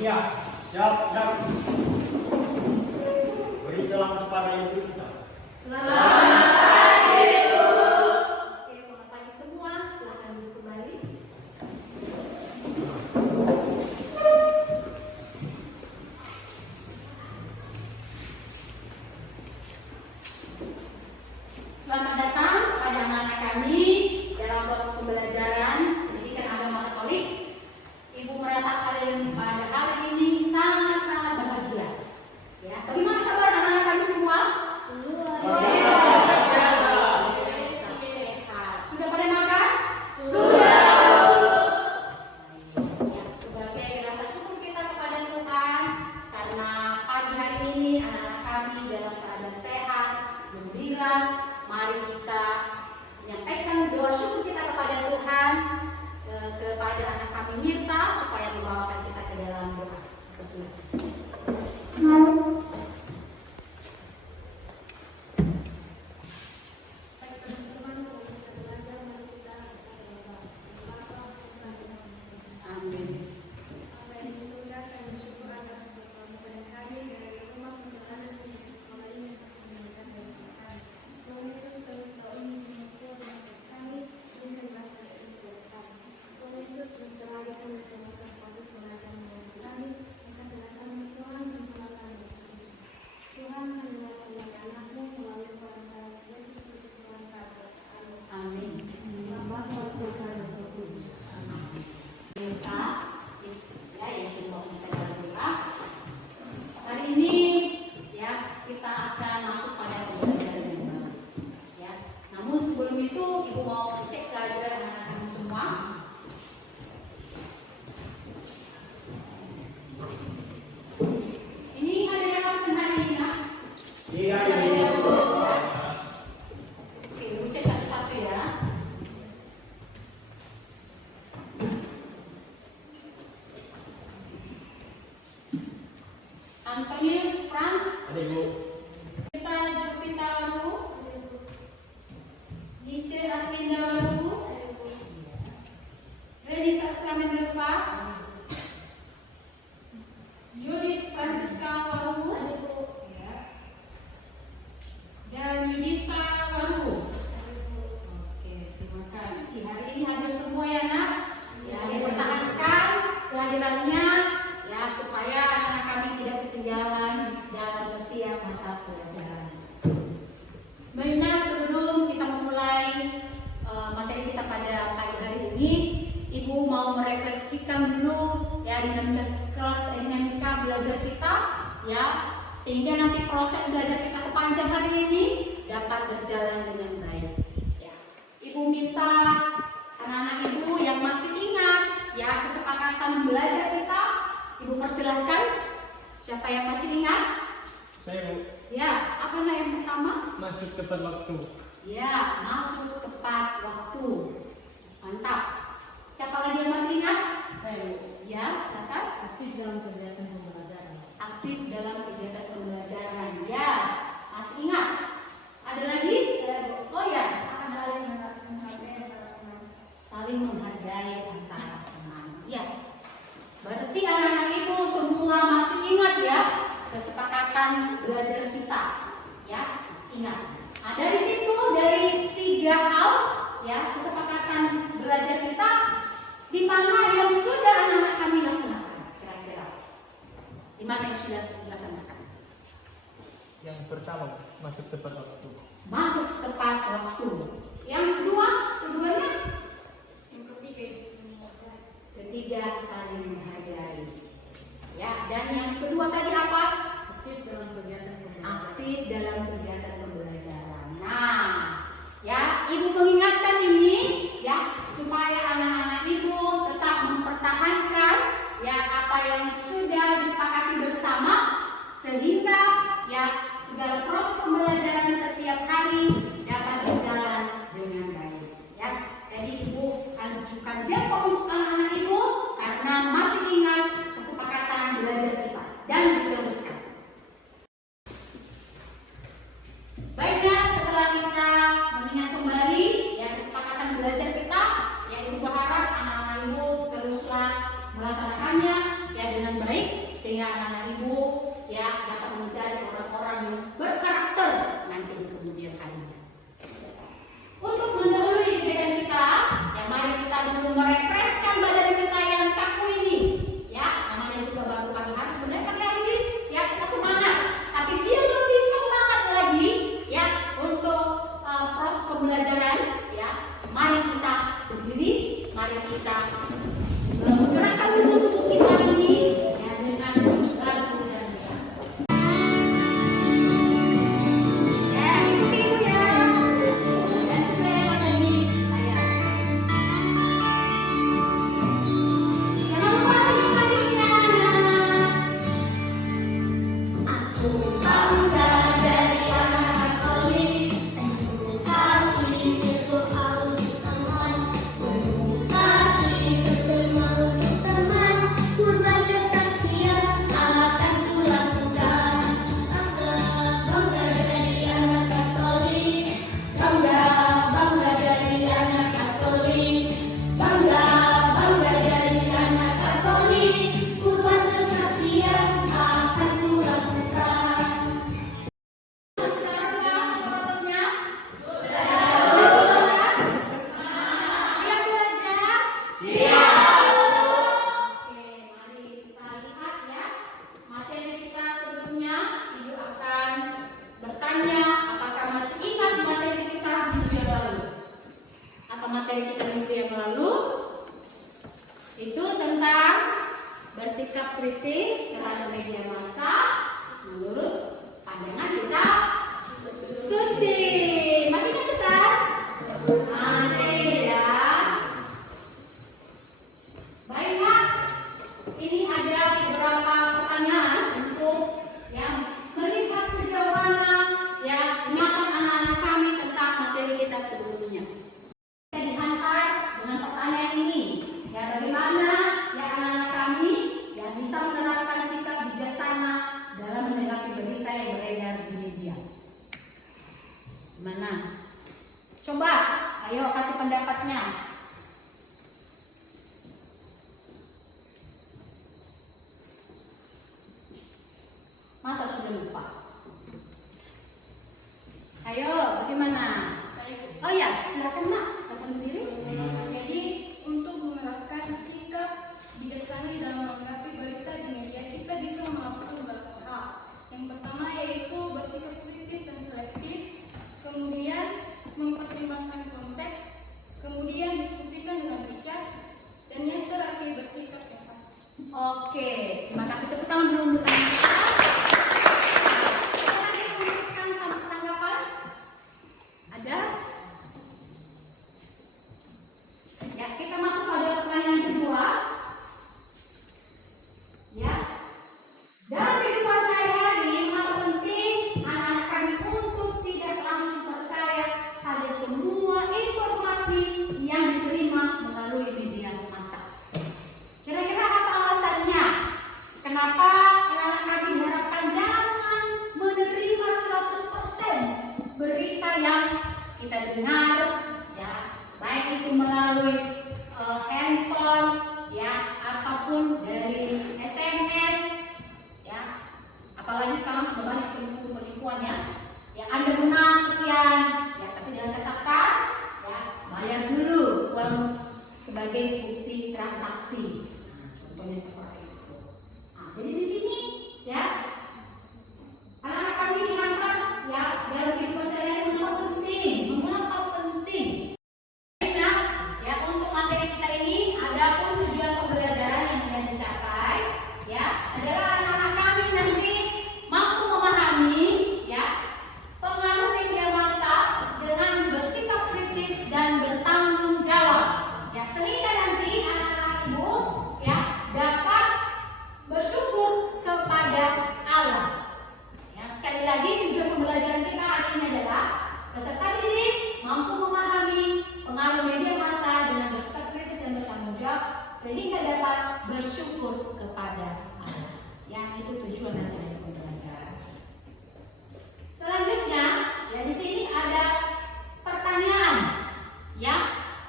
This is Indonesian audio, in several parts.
Iya, siap, siap. Beri salam kepada ibu kita. Selamat pagi, Bu. Oke, selamat pagi semua. Silakan duduk kembali. Selamat datang kepada anak-anak kami dalam proses pembelajaran pendidikan agama Katolik. Ibu merasa kalian pada hari ini sangat-sangat bahagia. Ya, bagaimana kabar anak-anak kami semua? Sehat. Sudah pada makan? Sudah. Ya, sebagai rasa syukur kita kepada Tuhan karena pagi hari ini anak-anak kami dalam keadaan sehat, gembira. Mari kita menyampaikan doa syukur kita kepada Tuhan, kepada anak kami Mirta supaya membawakan kita ke dalam doa. Amin. Amin. Ya, Yesus mau kita dalam doa. Hari ini ya kita akan masuk pada pembelajaran yang baru. Ya. Namun sebelum itu Ibu mau cek kehadiran anak-anak kami semua. Ini ada yang absen hari ini, Nak? Iya, Ada Ibu. yang absen. Oke, Ibu cek satu-satu ya. Antonius Franz, Ada Ibu. Kita Jupita Waru, Nice Asminda Waru, Reni Sastra Mendreva, Yudis Francisca Waru, dan Yudita Waru. Oke, terima kasih. Hari ini hadir semua ya, Nak. Ya, dipertahankan kehadirannya ya supaya anak-anak kami tidak ketinggalan dalam setiap mata pelajaran. Baiklah, sebelum kita memulai materi kita pada pagi hari ini, Ibu mau merefleksikan dulu ya dinamika belajar kita ya, sehingga nanti proses belajar kita sepanjang hari ini dapat berjalan dengan baik. Ya. Ibu minta anak-anak Ibu yang masih ingat ya kesepakatan belajar kita, Ibu persilahkan. Siapa yang masih ingat? Saya Bu. Ya, apa nama yang pertama? Masuk tepat waktu. Ya, masuk tepat waktu. Mantap. Siapa lagi yang masih ingat? Saya Ya, silakan. aktif dalam kegiatan pembelajaran. Aktif dalam kegiatan pembelajaran. Ya, masih ingat? Ada lagi? Oh ya, saling menghargai antara teman. Ya, berarti anak-anak Ibu semua masih ingat ya kesepakatan belajar kita. Ya, masih ingat. Nah, dari situ dari 3 hal ya kesepakatan belajar kita, di mana yang sudah anak-anak kami laksanakan kira-kira? Di mana yang sudah dilaksanakan? Yang pertama, masuk tepat waktu. Masuk tepat waktu. Yang kedua, keduanya? Ketiga, saling menghargai. Ya, dan yang kedua tadi apa? Aktif dalam kegiatan pembelajaran. Aktif dalam kegiatan pembelajaran. Nah, ya, Ibu mengingatkan ini ya supaya anak-anak Ibu tetap mempertahankan ya apa yang sudah disepakati bersama, sehingga ya segala proses pembelajaran setiap hari dapat berjalan dengan baik. Ya, jadi Ibu ajukan jempol untuk anak-anak Ibu karena masih ingat kesepakatan belajar kita dan diteruskan. Baiklah, setelah kita mengingat kembali ya kesepakatan belajar kita, yang Ibu berharap anak-anak Ibu teruslah melaksanakannya ya dengan baik sehingga anak-anak ibu ya dapat menjadi orang-orang yang berkarakter nanti di kemudian harinya. Untuk mendahului kegiatan kita, ya mari kita dulu merefreshkan badan kita yang kaku ini. Ya, namanya juga baru pagi hari sebenarnya, tapi hari ini ya kita semangat. Tapi biar lebih semangat lagi ya untuk proses pembelajaran, ya mari kita berdiri, mari kita menggerakkan tubuh kita ini ya dengan lagu dan ya. Ikuti ibu ya. Dan juga yang ada di saya. Jangan lupa senyum manisnya. Aku bangga dari anak Katolik, penuh kasih untuk teman, penuh kasih untuk teman, kurban kesaksian akan kulakukan. Bangga dari anak Katolik, bangga dari anak Katolik, bangga dari anak Katolik, kurban kesaksian akan kulakukan. Sekarang ya, fotonya. Siap belajar? Siap. Oke, mari kita lihat ya materi kita sebelumnya. Ibu akan bertanya apakah masih ingat materi kita minggu yang lalu. Apa materi kita minggu yang lalu? Itu tentang bersikap kritis terhadap media massa menurut pandangan kita suci. Masih ingat kan? Masih ya. Baiklah, ini ada beberapa pertanyaan untuk yang melihat sejauh mana ya ingatan anak-anak kami tentang materi kita sebelumnya. Saya dihantar dengan pertanyaan ini. Ya bagaimana ya anak-anak kami yang bisa menerapkan sikap bijaksana dalam menanggapi berita yang beredar di media. Gimana? Coba, ayo kasih pendapatnya. Masa sudah lupa? Ayo, bagaimana? Oh ya, silakan Mak, silakan berdiri. Jadi untuk menerapkan sikap bijaksana di dalam menanggapi berita di media, kita bisa melakukan beberapa hal. Yang pertama yaitu bersikap kritis dan selektif, kemudian mempertimbangkan konteks, kemudian diskusikan dengan bijak, dan yang terakhir bersikap tepat. Oke, terima kasih. Tepuk tangan dulu untuk teman kita. Ada lagi yang memberikan tanggapan? Ada? Ya, kita masuk pada pertanyaan kedua. Ya, dalam kehidupan sehari-hari, mengapa penting anak-anak kami untuk tidak langsung percaya pada semua informasi yang diterima melalui media massa? Kira-kira apa alasannya? Kenapa anak-anak kami diharapkan jangan menerima 100% berita yang kita dengar, ya, baik itu melalui handphone, ya, ataupun dari SMS, ya. Apalagi sekarang sudah banyak penipuan ya. Ya, Anda lunas sekian, ya, tapi dengan catatan, ya, bayar dulu uang sebagai bukti transaksi. Contohnya seperti itu. Nah, jadi di sini, ya, anak-anak kami dihantar, ya, dalam kehidupan sehari-hari mengapa penting? Nah, ya, untuk materi kita ini ada pun tujuan pembelajaran yang ingin dicapai, ya, adalah anak-anak kami nanti mampu memahami, ya, pengaruh media massa dengan bersikap kritis dan bertanggung jawab, ya, sehingga nanti anak-anak ibu, ya, dapat bersyukur kepada Allah. Ya, sekali lagi tujuan pembelajaran kita hari ini adalah peserta didik mampu memahami pengaruh media massa dengan bersikap kritis dan bertanggung jawab sehingga dapat bersyukur kepada Allah. Yang itu tujuan dari pembelajaran. Selanjutnya, ya di sini ada pertanyaan, ya,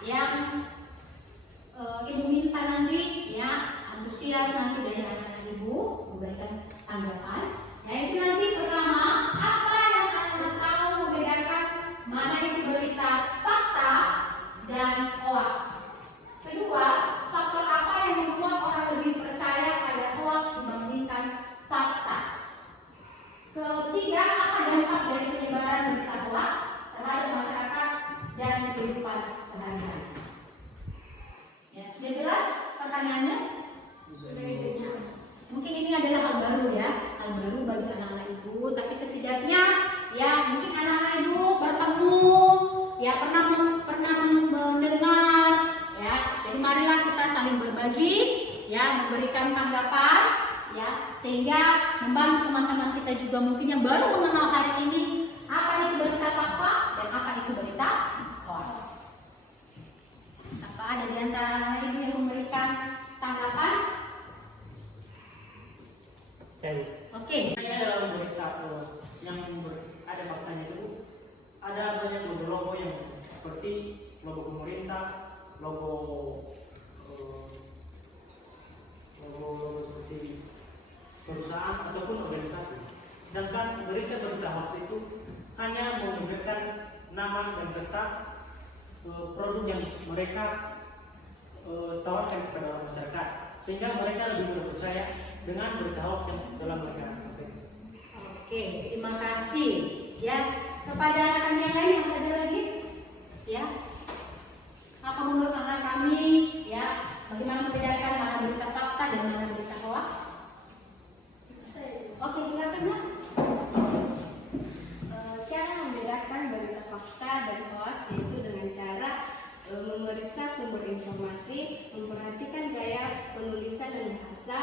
yang Ibu minta nanti, ya, antusias nanti dari anak ibu memberikan tanggapan. Nah itu nanti pertama, apa yang akan tahu membedakan mana itu berita fakta dan hoax. Kedua, faktor apa yang membuat orang lebih percaya pada hoax dibandingkan fakta. Ketiga, apa dampak dari penyebaran berita hoax terhadap masyarakat dan kehidupan sehari-hari. Ya, sudah jelas pertanyaannya? Mungkin ini adalah hal baru ya, hal baru bagi anak-anak ibu. Tapi setidaknya ya mungkin anak-anak ibu bertemu, ya pernah mendengar, ya. Jadi marilah kita saling berbagi, ya, memberikan tanggapan, ya, sehingga membantu teman-teman kita juga mungkin yang baru mengenal hari ini apa itu berita fakta dan apa itu berita hoax. Apa ada di antara anak-anak ibu yang memberikan tanggapan? Oke. Ini adalah berita yang ada faktanya itu ada banyak logo-logo yang seperti logo pemerintah, logo seperti perusahaan ataupun organisasi. Sedangkan berita-berita hoax itu hanya memberikan nama dan serta produk yang mereka tawarkan kepada masyarakat, sehingga mereka lebih percaya dengan berita hoax yang telah mereka sampaikan. Oke, terima kasih. Ya, kepada rekan yang lain masih ada lagi? Ya. Apa menurut anak kami? Ya, bagaimana membedakan mana berita fakta dan mana berita hoax? Oke, silakan Mbak. Cara membedakan berita fakta dan hoax yaitu dengan cara memeriksa sumber informasi, memperhatikan gaya penulisan dan bahasa,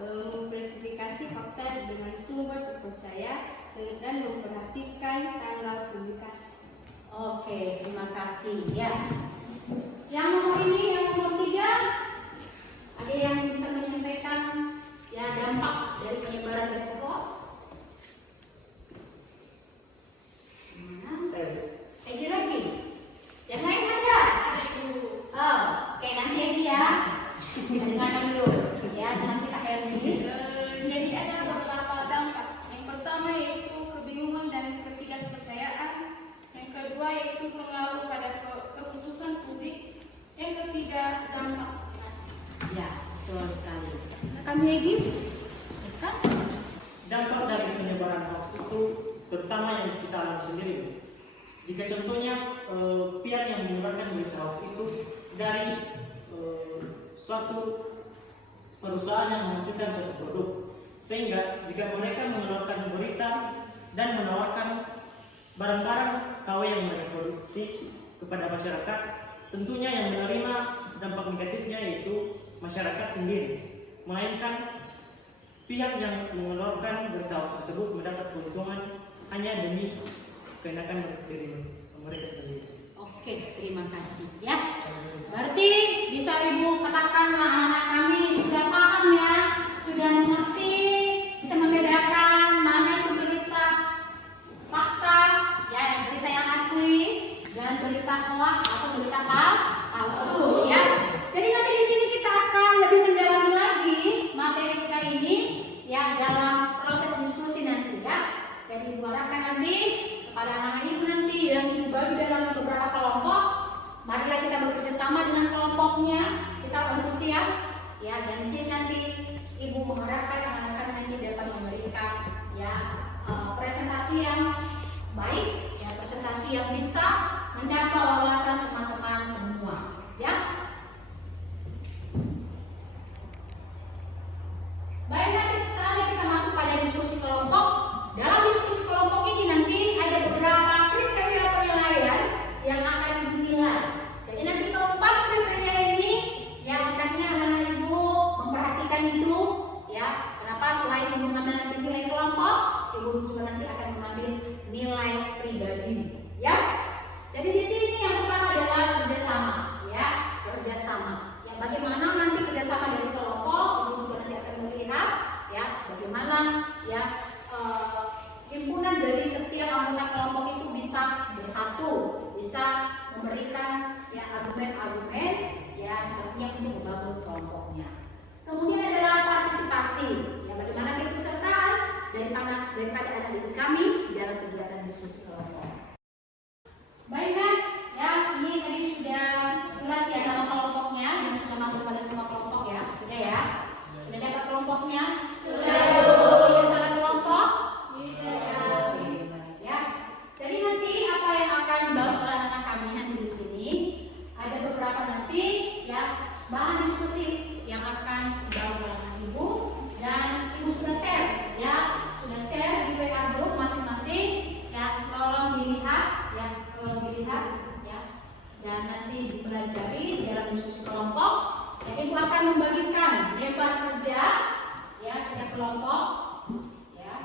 memverifikasi fakta dengan sumber terpercaya, dan memperhatikan tanggal publikasi. Oke, terima kasih. Ya. Yang nomor ini, yang nomor 3, ada yang bisa menyampaikan ya dampak dari penyebaran berita hoax? Egi lagi. Yang lain ada? Oh, oke, nanti Egi ya. Dengarkan dulu. Ya, nanti Kak Herni. Jadi ada beberapa dampak. Yang pertama yaitu kebingungan dan ketidakpercayaan. Yang kedua yaitu pengaruh pada keputusan publik. Yang ketiga dampak kesehatan. Ya, betul sekali. Kami Egi, silakan. Dampak dari penyebaran hoax itu terutama yang kita alami sendiri. Jika contohnya pihak yang menyebarkan berita hoax itu dari suatu perusahaan yang menghasilkan suatu produk, sehingga jika mereka mengeluarkan berita dan menawarkan barang-barang KW yang mereka produksi kepada masyarakat, tentunya yang menerima dampak negatifnya yaitu masyarakat sendiri, melainkan pihak yang mengeluarkan berita hoax tersebut mendapat keuntungan hanya demi keenakan dari mereka sendiri. Oke, terima kasih ya. Berarti bisa Ibu katakan anak-anak kami sudah paham ya, sudah mengerti, bisa membedakan mana itu berita fakta, ya berita yang asli dan berita hoax atau berita palsu ya. Jadi nanti di sini kita akan lebih mendalami lagi materi kita ini ya dalam proses diskusi nanti ya. Jadi Ibu harapkan nanti pada anak-anak Ibu nanti yang Ibu bagi dalam beberapa kelompok, marilah kita bekerja sama dengan kelompoknya, kita antusias ya, dan di sini nanti Ibu mengharapkan anak-anak nanti dapat memberikan ya presentasi yang baik, ya presentasi yang bisa menambah wawasan teman-teman semua ya. Baik, nanti saatnya kita masuk pada diskusi kelompok. Dalam diskusi kelompok ini nanti ada beberapa kriteria penilaian yang akan dinilai. Jadi nanti keempat kriteria ini yang hendaknya anak-anak Ibu memperhatikan itu ya. Kenapa selain Ibu mengambil nanti nilai kelompok, Ibu juga nanti akan mengambil nilai pribadi ya. Jadi di sini yang pertama adalah kerjasama ya, kerjasama. Ya bagaimana nanti kerjasama dari kelompok, Ibu juga nanti akan melihat ya bagaimana ya himpunan dari setiap anggota kelompok itu bisa bersatu, bisa memberikan ya argumen-argumen ya pastinya untuk membangun kelompoknya. Kemudian adalah partisipasi. membagikan lembar kerja ya setiap kelompok ya.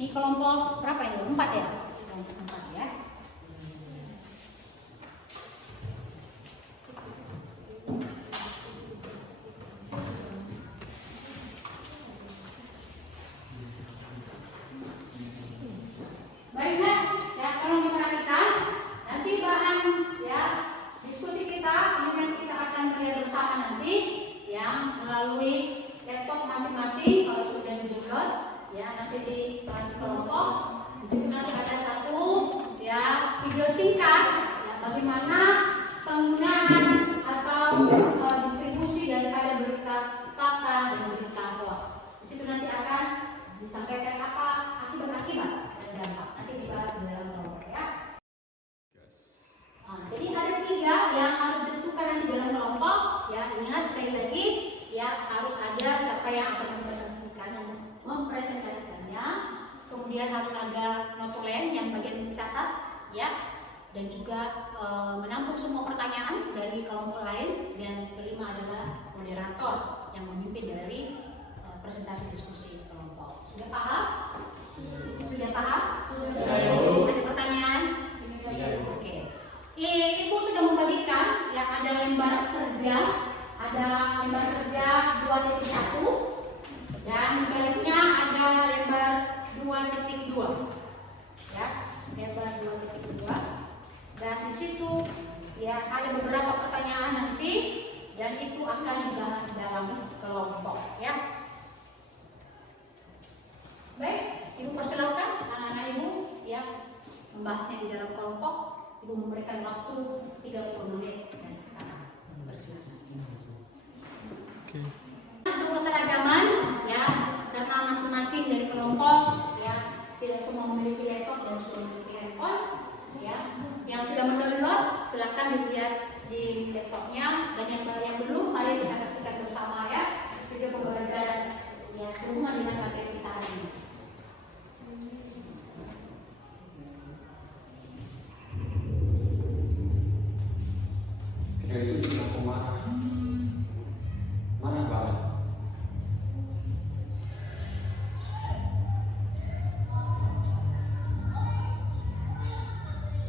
Ini kelompok berapa ini? 4 ya? Kelompok 4 ya. Baik Mbak, ya kalau diperhatikan nanti bahan ya diskusi kita ini nanti kita akan melihat bersama nanti yang melalui laptop masing-masing kalau sudah di-download ya nanti di kelas kelompok di situ nanti ada satu ya video singkat ya, bagaimana penggunaan atau distribusi daripada berita fakta dan berita hoax. Di situ nanti akan disampaikan apa akibat-akibat dan dampak nanti dibahas di dalam kelompok ya. Nah, jadi ada 3 yang harus ditentukan nanti dalam kelompok ya. Ingat sekali lagi ya harus ada siapa yang akan mempresentasikannya, kemudian harus ada notulen yang bagian mencatat ya, dan juga menampung semua pertanyaan dari kelompok lain, dan kelima adalah moderator yang memimpin dari presentasi diskusi kelompok. Sudah paham? Sudah paham? Sudah. Ada pertanyaan? Oke. Ibu sudah membagikan ya ada lembar kerja, ada lembar kerja 2.1 dan baliknya ada lembar 2.2 ya, lembar 2.2 dan di situ ya ada beberapa pertanyaan nanti dan itu akan dibahas dalam kelompok ya. Baik, Ibu persilakan anak-anak Ibu ya membahasnya di dalam kelompok. Ibu memberikan waktu 30 menit dan sekarang persilakan. Oke. Untuk keseragaman ya, karena masing-masing dari kelompok ya tidak semua memiliki laptop dan sudah memiliki handphone ya. Yang sudah mendownload silakan dilihat di laptopnya, dan yang belum mari kita saksikan bersama ya video pembelajaran ya sehubungan dengan materi kita hari ini. Dia itu juga marah banget.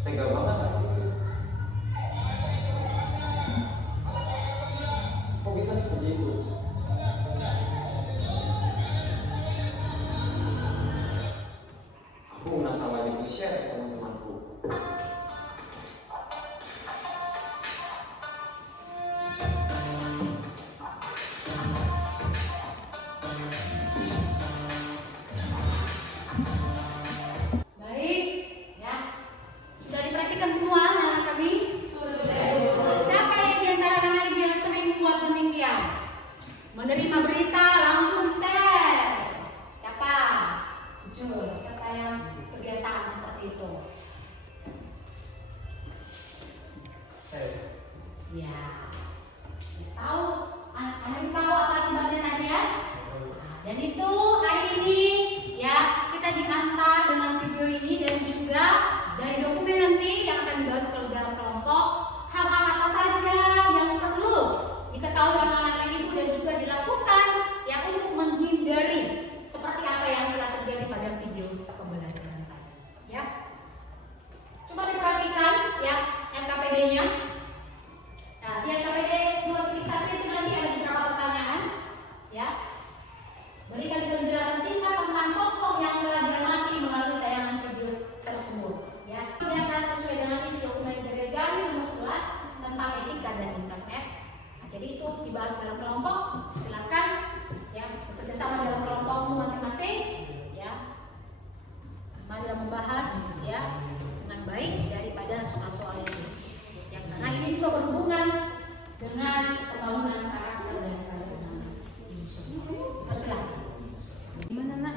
Tega banget gak sih? Kok bisa seperti itu? Aku merasa wajib di-share ke teman-temanku. Baik ya, sudah diperhatikan semua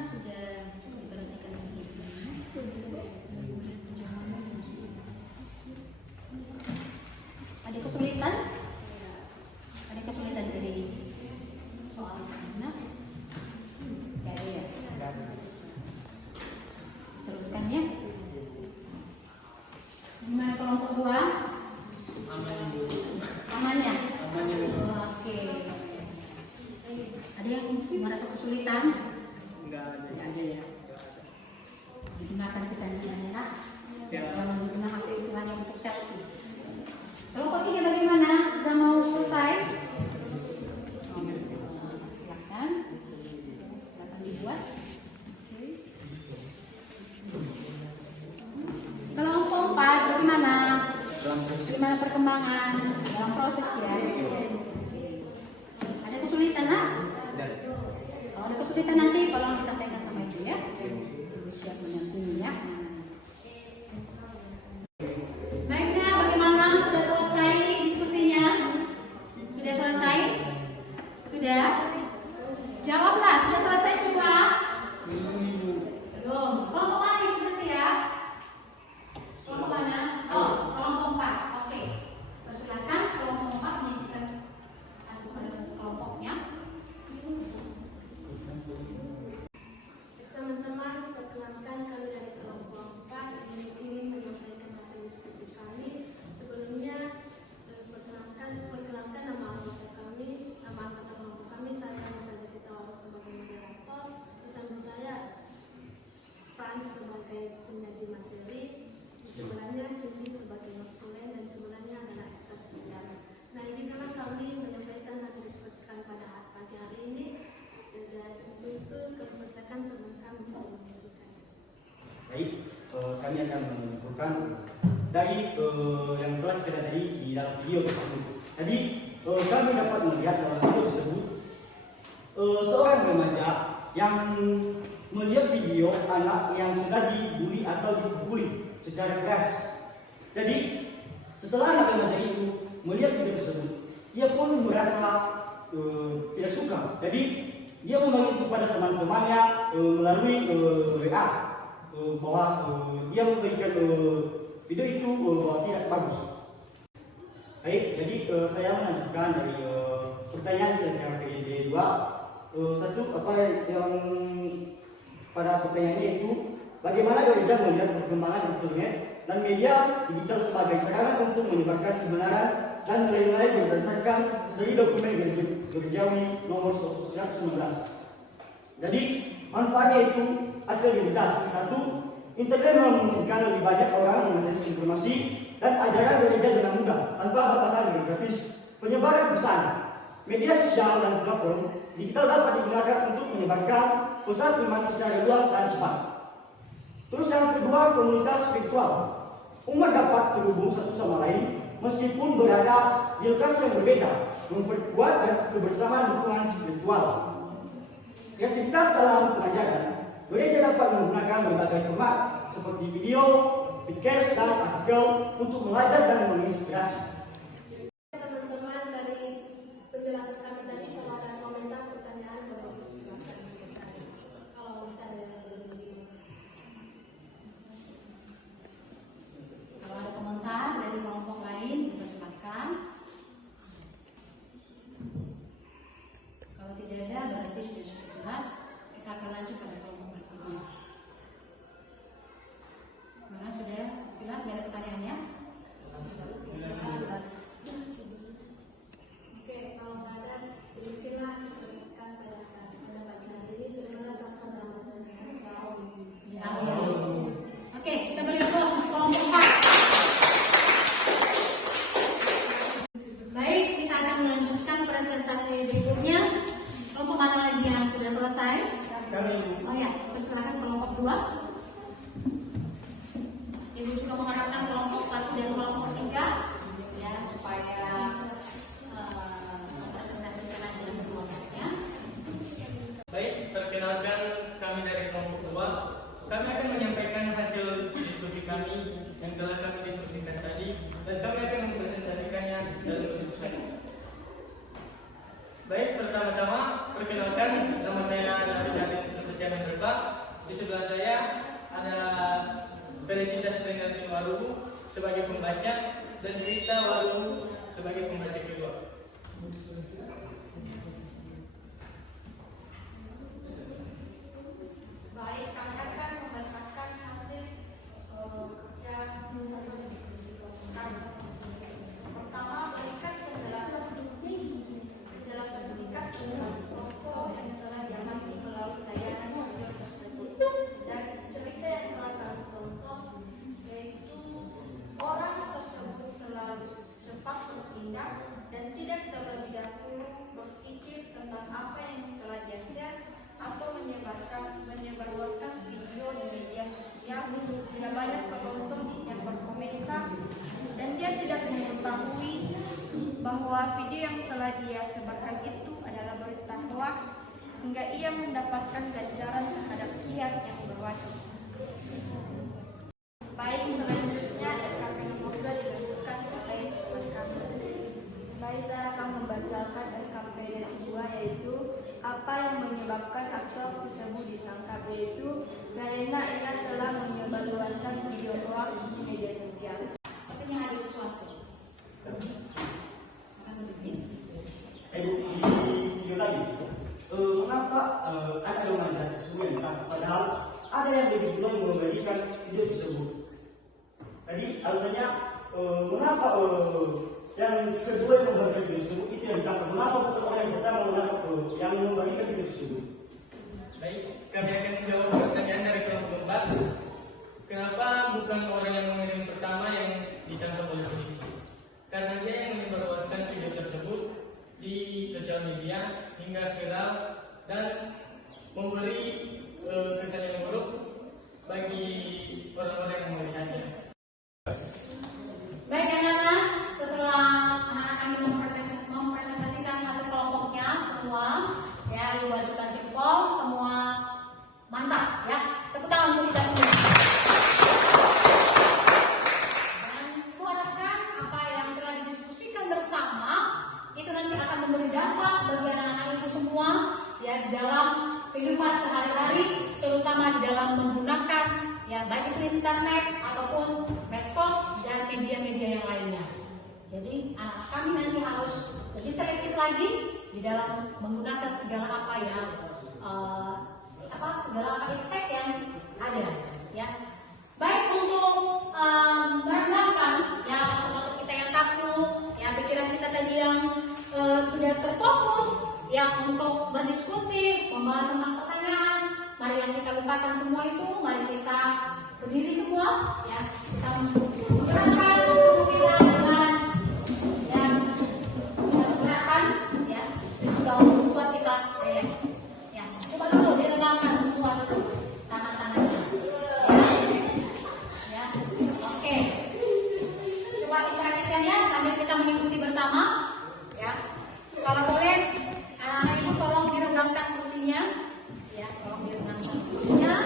sudah diperhatikan lagi. Ada kesulitan? Ada kesulitan dari soal mana? Gak ada ya? Teruskan ya. Gimana kelompok 2? Aman ya? Oke. Ada yang merasa kesulitan? Enggak ada. Nggak ada ya. Digunakan kecanggihan ya. Ya. Jangan menggunakan HP itu hanya untuk selfie. Kelompok 3 bagaimana? Sudah mau selesai? Silakan. Silakan dibuat. Oke. Kelompok 4 bagaimana? Bagaimana perkembangan dalam proses ya? Ada kesulitan lah? Kalau ada kesulitan nanti tolong disampaikan sama ibu ya. Ibu siap mendampingi ya. Baiknya bagaimana? Sudah selesai diskusinya? Sudah selesai? Sudah? Jawablah, sudah selesai semua? Belum. Kelompok mana yang sudah siap? Kelompok mana? Oh, kelompok 4. Oke. Persilakan kelompok 4 menyajikan hasil pada kelompoknya. Teman-teman, perkenalkan kami dari kelompok 4 ingin menyampaikan hasil diskusi kami. Sebelumnya, perkenalkan nama anggota kami, nama anggota kelompok kami. Saya Natalia Pitawaro sebagai moderator, di samping saya Frans sebagai penyaji materi, sebenarnya Cindy sebagai notulen, dan sebenarnya adalah ekstrak sejarah. Nah, izinkanlah kami menyampaikan hasil diskusi kami pada pagi hari ini. Dan untuk itu kepersilakan teman kami untuk menyajikan. Baik, kami akan mengumpulkan dari yang telah kita tadi di dalam video tersebut. Jadi kami dapat melihat dalam video tersebut seorang remaja yang melihat video anak yang sedang dibuli atau dipukuli secara keras. Jadi setelah anak remaja itu melihat video tersebut, ia pun merasa tidak suka. Jadi dia memberitahu kepada teman-temannya melalui WA bahwa dia memberikan video itu bahwa tidak bagus. Baik, jadi saya melanjutkan dari pertanyaan kira-kira PDD 2. Satu, apa yang pada pertanyaannya itu bagaimana gereja melihat perkembangan internet dan media digital sebagai sarana untuk menyebarkan kebenaran dan nilai-nilai berdasarkan studi dokumen gerejawi nomor 119. Jadi manfaatnya itu aksesibilitas. Satu, internet memungkinkan lebih banyak orang mengakses informasi dan ajaran gereja dengan mudah tanpa batasan geografis. Penyebaran pesan, media sosial dan platform digital dapat digunakan untuk menyebarkan pesan iman secara luas dan cepat. Terus yang kedua, komunitas spiritual. Umat dapat terhubung satu sama lain meskipun berada di lokasi yang berbeda, memperkuat dan kebersamaan dukungan spiritual. Kreativitas dalam pengajaran, gereja dapat menggunakan berbagai format seperti video, podcast, dan artikel untuk belajar dan menginspirasi. Teman-teman, dari penjelasan kami tadi, kalau ada komentar pertanyaan boleh silakan. Kalau bisa ada yang belum begini. Kalau ada komentar dari kelompok lain, dipersilakan. Kalau tidak ada, berarti sudah cukup jelas. Kita akan lanjut pada kelompok pertama. Mana sudah jelas? Gak ada pertanyaannya? Oke, kalau nggak ada, demikianlah sepertikan pada pagi hari ini. Terimalah sabda dalam masalah. Oke, kita beri aplaus untuk kelompok 4. Baik, kita akan melanjutkan presentasi berikutnya. Kelompok mana lagi yang sudah selesai? Oh ya, persilakan kelompok 2. Ibu juga mengharapkan kelompok 1 dan kelompok 3 ya supaya presentasikan aja kelompoknya. Baik, perkenalkan kami dari kelompok 2. Kami akan menyampaikan hasil diskusi kami yang telah kami diskusikan tadi dan kami akan mempresentasikannya dalam diskusi. Baik, pertama-tama perkenalkan nama saya David Sejaman Pak. Di sebelah saya ada Felicitas Rengarti Waluhu sebagai pembaca dan Rita Waluhu sebagai pembaca kedua. Baik, kami akan membacakan hasil kerja atau diskusi kami. Pertama, berikan penjelasan singkat tentang tokoh yang telah diamati melalui tayangan video tersebut. Dan cerita yang telah kami tonton yaitu orang tersebut terlalu cepat bertindak dan tidak terlebih dahulu berpikir tentang apa yang telah dia share atau menyebarluaskan video di media sosial hingga banyak penonton yang berkomentar, dan dia tidak mengetahui bahwa video yang telah dia sebarkan itu adalah berita hoax hingga ia mendapatkan ganjaran terhadap pihak yang berwajib. Baik, selanjutnya LKP nomor 2 dilakukan oleh rekan. Baik, saya akan membacakan LKP 2, yaitu apa yang menyebabkan aktor tersebut ditangkap, yaitu karena ia telah menyebarluaskan video hoax di media sosial. Sepertinya ada sesuatu. Di video tadi, mengapa ada organisasi tersebut yang ditangkap, padahal ada yang lebih dulu memberikan video tersebut. Tadi alasannya mengapa yang kedua yang memberikan video tersebut itu yang ditangkap, mengapa bukan orang yang pertama menangkap yang memberikan video tersebut? Baik, kami akan menjawab pertanyaan dari kelompok 4. Kenapa bukan orang yang mengirim pertama yang ditangkap oleh polisi? Karena dia yang menyebarluaskan video tersebut di sosial media hingga viral dan memberi kesan yang buruk bagi orang-orang yang melihatnya. Baik anak-anak, setelah anak-anak kami mempresentasikan hasil kelompoknya semua, ya diwajibkan jempol, semua mantap, ya. Tepuk tangan untuk kita semua. Dan kuharapkan apa yang telah didiskusikan bersama itu nanti akan memberi dampak bagi anak-anak itu semua, ya, di dalam kehidupan sehari-hari, terutama di dalam menggunakan, ya, baik itu internet ataupun medsos dan media-media yang lainnya. Jadi anak-anak kami nanti harus lebih selektif lagi di dalam menggunakan segala apa yang segala apa iptek yang ada, ya. Baik untuk merenangkan, ya, otot kita yang kaku, ya, pikiran kita tadi yang sudah terfokus, ya, untuk berdiskusi, membahas tentang pertanyaan. Mari kita lupakan semua itu, mari kita berdiri semua, ya, kita menggerakkan tubuh kita dengan yang gerakan, ya, dan juga membuat kita relax, ya. Coba dulu diregangkan semua dulu tangan-tangannya, ya, oke. Coba diperhatikan, ya, sambil kita mengikuti bersama, ya. Kalau boleh anak-anak ibu tolong diregangkan kursinya, ya, tolong diregangkan kursinya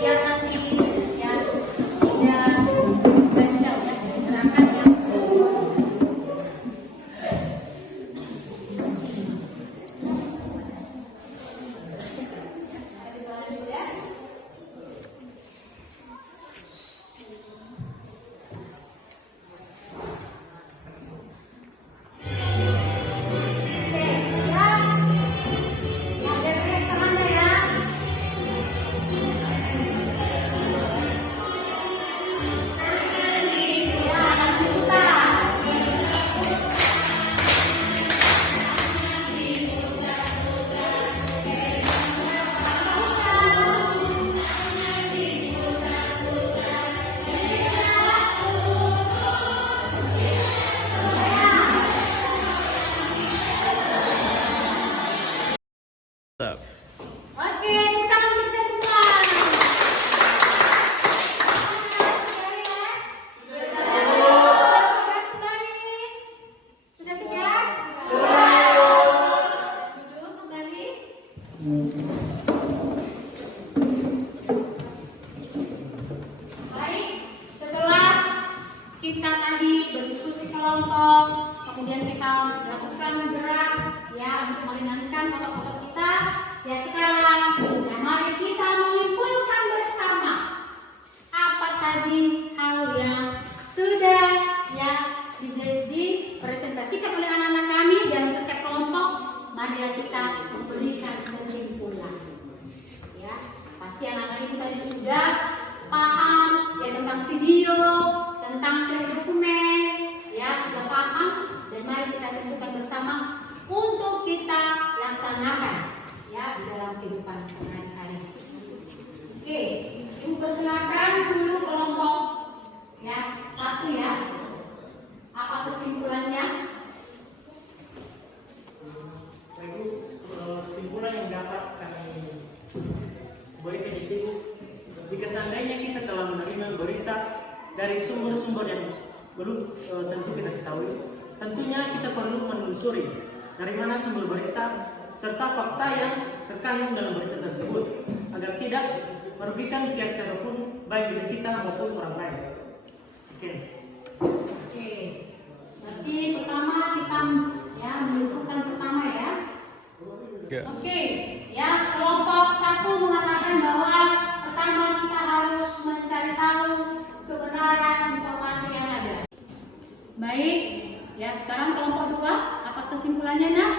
biar nanti, ya, tidak ganjal, ya, gerakannya. Jadi selanjutnya, oke, ya, dari sana ya. Ya, nanti putar. Oke, tepuk tangan untuk kita semua. Sudah relax? Sudah kembali? Sudah siap? Duduk kembali. Baik, setelah kita tadi berdiskusi kelompok, kemudian kita melakukan gerak, ya, untuk meringankan otot-otot kita, ya, sekarang, ya, mari kita tadi sudah paham ya tentang video, tentang seri dokumen, ya sudah paham, dan mari kita sentuhkan bersama untuk kita laksanakan ya di dalam kehidupan sehari-hari. Oke, Ibu persilakan dulu kelompok ya 1 ya. Apa kesimpulannya? Baik, Bu, kesimpulan yang dapat kami berikan itu, jika seandainya kita telah menerima berita dari sumber-sumber yang belum tentu kita ketahui, tentunya kita perlu menelusuri dari mana sumber berita serta fakta yang terkandung dalam berita tersebut agar tidak merugikan pihak siapapun, baik diri kita maupun orang lain. Sekian. Oke, berarti pertama kita ya menyimpulkan pertama ya. Oke, ya kelompok 1 mengatakan bahwa pertama kita harus mencari tahu kebenaran informasi yang ada. Baik, ya sekarang kelompok 2, apa kesimpulannya nak?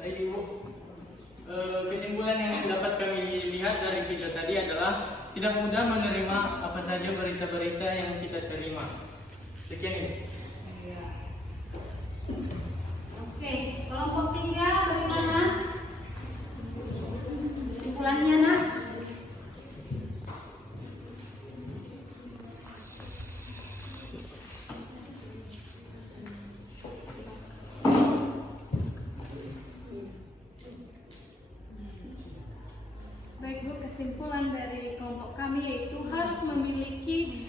Baik Ibu, kesimpulan yang dapat kami lihat dari video tadi adalah tidak mudah menerima apa saja berita-berita yang kita terima. Sekian Ibu. Oke, kelompok 3 bagaimana? Kesimpulannya nak? Baik Bu, kesimpulan dari kelompok kami yaitu harus meneliti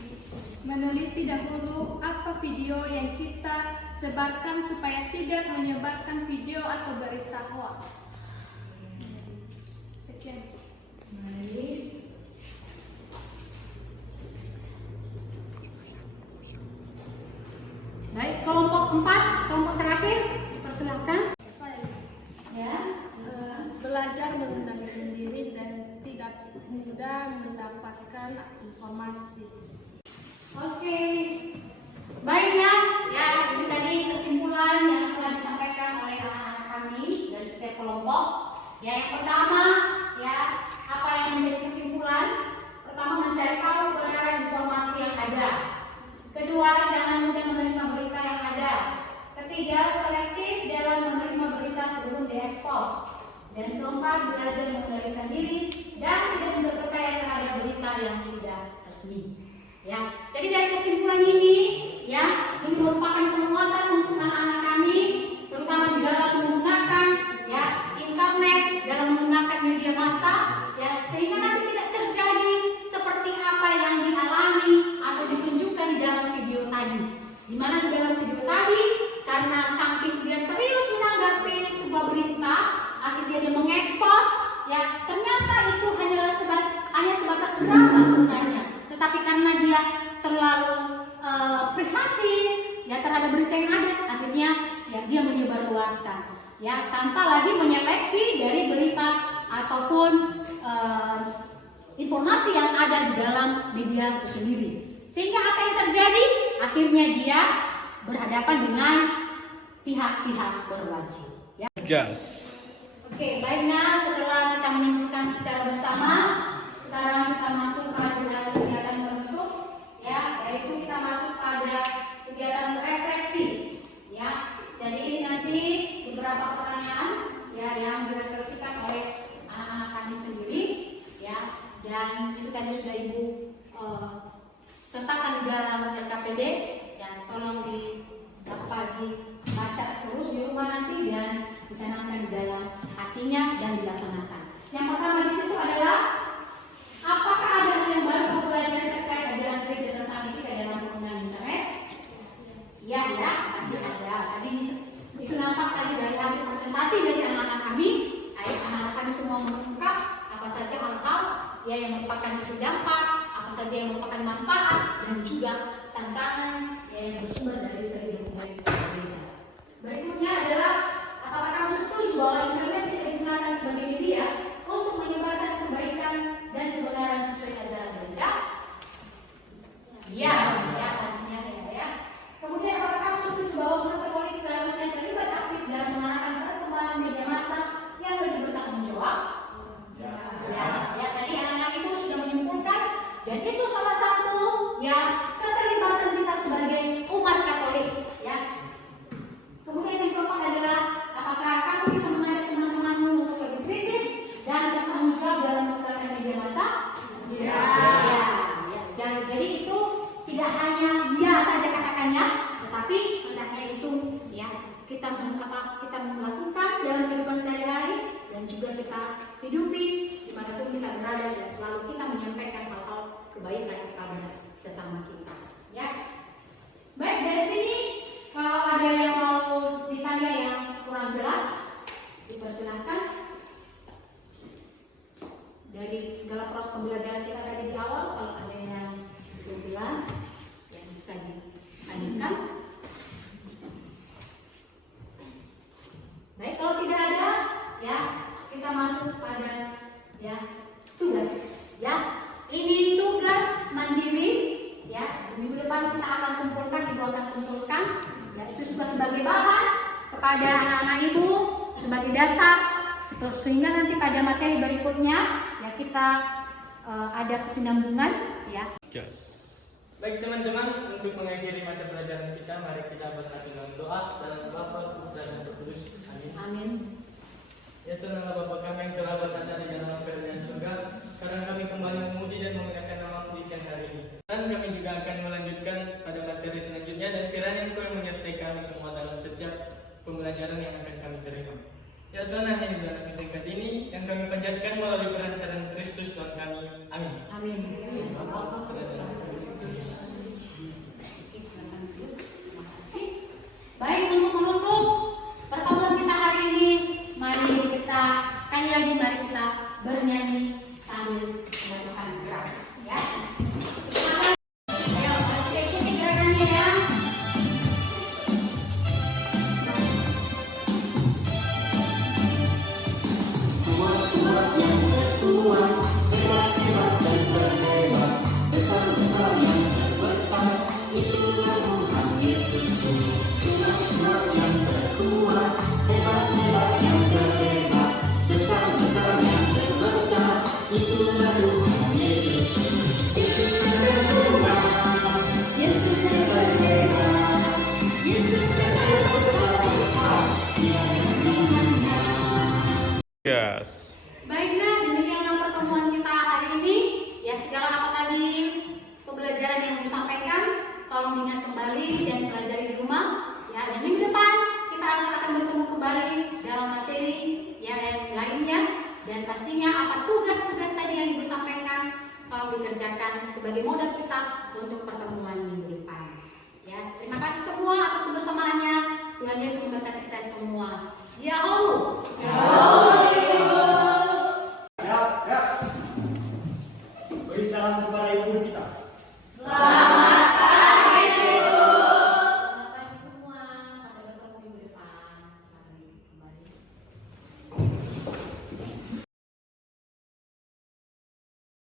dahulu apa video yang kita sebarkan supaya tidak menyebarkan video atau berita hoax. Sekian. Baik. Baik, kelompok 4, kelompok terakhir, dipersilakan. Saya Ya. belajar mengendalikan diri dan tidak mudah mendapatkan informasi. Oke. Baiklah, ya ini tadi kesimpulan yang telah disampaikan oleh anak-anak kami dari setiap kelompok. Ya, yang pertama, ya apa yang menjadi kesimpulan? Pertama, mencari tahu kebenaran informasi yang ada. Kedua, jangan mudah menerima berita yang ada. Ketiga, selektif dalam menerima berita sebelum diekspos. Dan keempat, belajar mengendalikan diri dan tidak mudah percaya terhadap berita yang tidak resmi. Ya, jadi dari kesimpulan ini, ya, ini merupakan penguatan untuk anak-anak kami, terutama di dalam menggunakan, ya, internet, dalam menggunakan media massa, ya, sehingga nanti tidak terjadi seperti apa yang dialami atau ditunjukkan di dalam video tadi. Di mana di dalam video tadi, karena saking dia serius menanggapi sebuah berita, akhirnya dia mengekspos, ya, ternyata itu hanya sebatas drama sebenarnya. Tetapi karena dia terlalu prihatin ya terhadap berita yang ada, akhirnya ya dia menyebarluaskan, ya tanpa lagi menyeleksi dari berita ataupun informasi yang ada di dalam media itu sendiri. Sehingga apa yang terjadi? Akhirnya dia berhadapan dengan pihak-pihak berwajib. Ya. Oke, baiklah, setelah kita menyimpulkan secara bersama, sekarang kita masuk pada kegiatan berbentuk, ya, yaitu kita masuk pada kegiatan refleksi, ya. Jadi nanti beberapa pertanyaan, ya, yang direfleksikan oleh anak-anak kami sendiri, ya, dan itu tadi sudah Ibu sertakan di dalam LKPD, dan tolong dibaca terus di rumah nanti dan ditanamkan di dalam hatinya dan dilaksanakan. Yang pertama di situ adalah apakah ada hal yang baru kamu pelajari terkait ajaran gereja tentang etika dalam penggunaan internet? Iya, ya, pasti ada. Tadi itu nampak tadi dari hasil presentasi dari anak-anak kami. Anak-anak kami semua mengungkap apa saja hal-hal ya yang merupakan dampak, apa saja yang merupakan manfaat dan juga tantangan ya, yang bersumber dari seri dokumen gereja. Berikutnya adalah apakah kamu setuju bahwa internet bisa digunakan sebagai media untuk menyebarkan kebaikan dan kebenaran sesuai ajaran gereja? Iya, ya pastinya ya. Kemudian apakah kamu setuju bahwa umat Katolik seharusnya terlibat aktif dalam mengarahkan perkembangan media massa yang lebih bertanggung jawab? Ya, ya keterlibatan kita sebagai umat Katolik, ya. Kemudian yang keempat adalah apakah kamu bisa mengajak teman-temanmu untuk lebih kritis dan bertanggung jawab dalam menggunakan media massa? Ya. Jadi itu tidak hanya ya saja katakannya, tetapi hendaknya itu ya kita melakukan dalam kehidupan sehari-hari dan juga kita hidupi dimanapun kita berada dan selalu kita menyampaikan hal-hal kebaikan kepada sesama kita. Ya, baik dari sini kalau ada yang mau ditanya yang kurang jelas dipersilahkan. Dari segala proses pembelajaran kita tadi di awal, kalau ada yang belum jelas yang bisa ditanyakan. Baik, kalau tidak ada, ya kita masuk pada ya tugas. Ya, ini tugas mandiri. Ya, minggu depan kita akan kumpulkan, ibu akan kumpulkan. Ya, itu juga sebagai bahan kepada anak-anak ibu, sebagai dasar, sehingga nanti pada materi berikutnya ya kita ada kesinambungan. Ya. Baik teman-teman, untuk mengakhiri mata pelajaran kita, mari kita bersatu dalam doa dalam nama Bapa, Putra dan Roh Kudus. Amin. Amin. Ya Tuhan Allah Bapa kami yang telah berkata di dalam kerajaan surga, sekarang kami kembali memuji dan memuliakan nama-Mu di siang hari ini. Dan kami juga akan melanjutkan pada materi selanjutnya dan kiranya Engkau yang menyertai kami semua dalam setiap pembelajaran yang akan kami terima. Ya Tuhan, hanya di dalam singkat ini yang kami panjatkan melalui perantaraan Kristus Tuhan kami. Amin. Amin. Baik, untuk menutup pertemuan kita hari ini, mari kita sekali lagi mari kita bernyanyi sambil melakukan gerak. Ya. Ayo, kita ikuti gerakannya ya. Kuat-kuat yang terkuat, hebat-hebat dan berhebat, besar-besar yang terbesar, itulah Tuhan Yesusku. Kuat-kuat yang terkuat, hebat-hebat yang berhebat, besar-besar yang terbesar, itulah Tuhan Yesusku. Yesus yang berhebat, Yesus yang berhebat, Yesus yang terbesar-besar, Dia yang Tuhannya. Baiklah, demikianlah pertemuan kita hari ini. Ya, segala apa tadi pembelajaran yang disampaikan, tolong diingat kembali dan pelajari di rumah. Ya, dan minggu depan kita akan bertemu kembali dalam materi ya yang lainnya. Dan pastinya apa tugas-tugas tadi yang disampaikan, tolong dikerjakan sebagai modal kita untuk pertemuan minggu depan. Ya, terima kasih semua atas kebersamaannya. Tuhan Yesus memberkati kita semua. Yahoo! Ya. Beri salam kepada ibu kita.